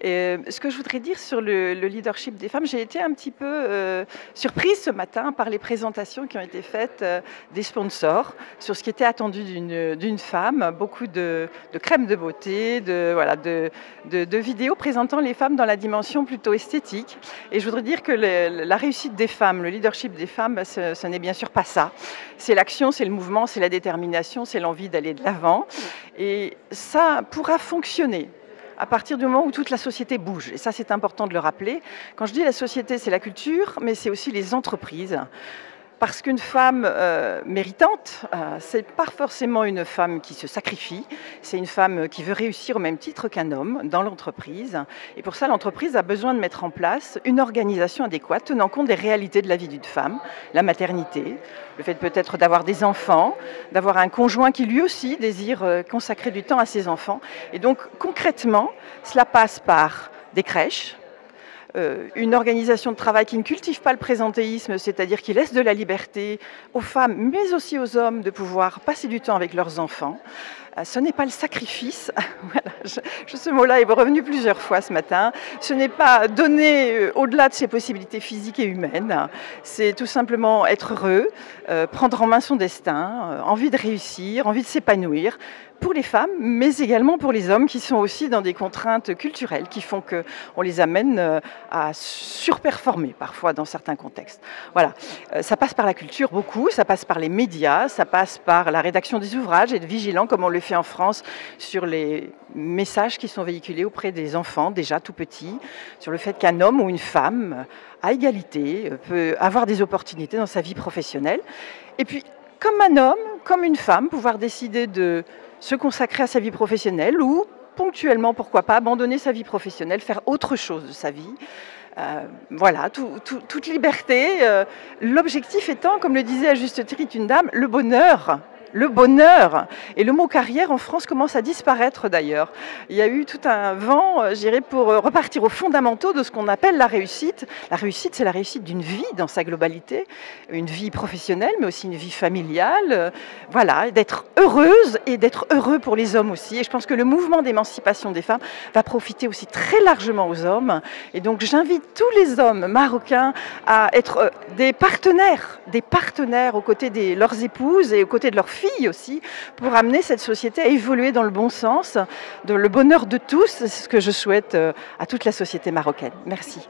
Et ce que je voudrais dire sur le leadership des femmes, j'ai été un petit peu surprise ce matin par les présentations qui ont été faites des sponsors sur ce qui était attendu d'une femme. Beaucoup de crèmes de beauté, voilà, de vidéos présentant les femmes dans la dimension plutôt esthétique. Et je voudrais dire que la réussite des femmes, le leadership des femmes, ce n'est bien sûr pas ça. C'est l'action, c'est le mouvement, c'est la détermination, c'est l'envie d'aller de l'avant. Et ça pourra fonctionner à partir du moment où toute la société bouge. Et ça, c'est important de le rappeler. Quand je dis la société, c'est la culture, mais c'est aussi les entreprises. Parce qu'une femme méritante, c'est pas forcément une femme qui se sacrifie, c'est une femme qui veut réussir au même titre qu'un homme dans l'entreprise. Et pour ça, l'entreprise a besoin de mettre en place une organisation adéquate, tenant compte des réalités de la vie d'une femme, la maternité, le fait peut-être d'avoir des enfants, d'avoir un conjoint qui lui aussi désire consacrer du temps à ses enfants. Et donc concrètement, cela passe par des crèches, une organisation de travail qui ne cultive pas le présentéisme, c'est-à-dire qui laisse de la liberté aux femmes, mais aussi aux hommes, de pouvoir passer du temps avec leurs enfants. Ce n'est pas le sacrifice, voilà, ce mot-là est revenu plusieurs fois ce matin, ce n'est pas donner au-delà de ses possibilités physiques et humaines, c'est tout simplement être heureux, prendre en main son destin, envie de réussir, envie de s'épanouir, pour les femmes, mais également pour les hommes qui sont aussi dans des contraintes culturelles qui font qu'on les amène à surperformer parfois dans certains contextes. Voilà, ça passe par la culture beaucoup, ça passe par les médias, ça passe par la rédaction des ouvrages, être vigilant comme on le fait en France sur les messages qui sont véhiculés auprès des enfants déjà tout petits, sur le fait qu'un homme ou une femme à égalité peut avoir des opportunités dans sa vie professionnelle. Et puis, comme un homme, comme une femme, pouvoir décider de se consacrer à sa vie professionnelle ou ponctuellement, pourquoi pas, abandonner sa vie professionnelle, faire autre chose de sa vie. Voilà, toute liberté. L'objectif étant, comme le disait à juste titre une dame, le bonheur. Le bonheur. Et le mot carrière en France commence à disparaître d'ailleurs. Il y a eu tout un vent, je dirais, pour repartir aux fondamentaux de ce qu'on appelle la réussite. La réussite, c'est la réussite d'une vie dans sa globalité, une vie professionnelle, mais aussi une vie familiale. Voilà, d'être heureuse et d'être heureux pour les hommes aussi. Et je pense que le mouvement d'émancipation des femmes va profiter aussi très largement aux hommes. Et donc j'invite tous les hommes marocains à être des partenaires aux côtés de leurs épouses et aux côtés de leurs filles aussi, pour amener cette société à évoluer dans le bon sens, dans le bonheur de tous. C'est ce que je souhaite à toute la société marocaine. Merci.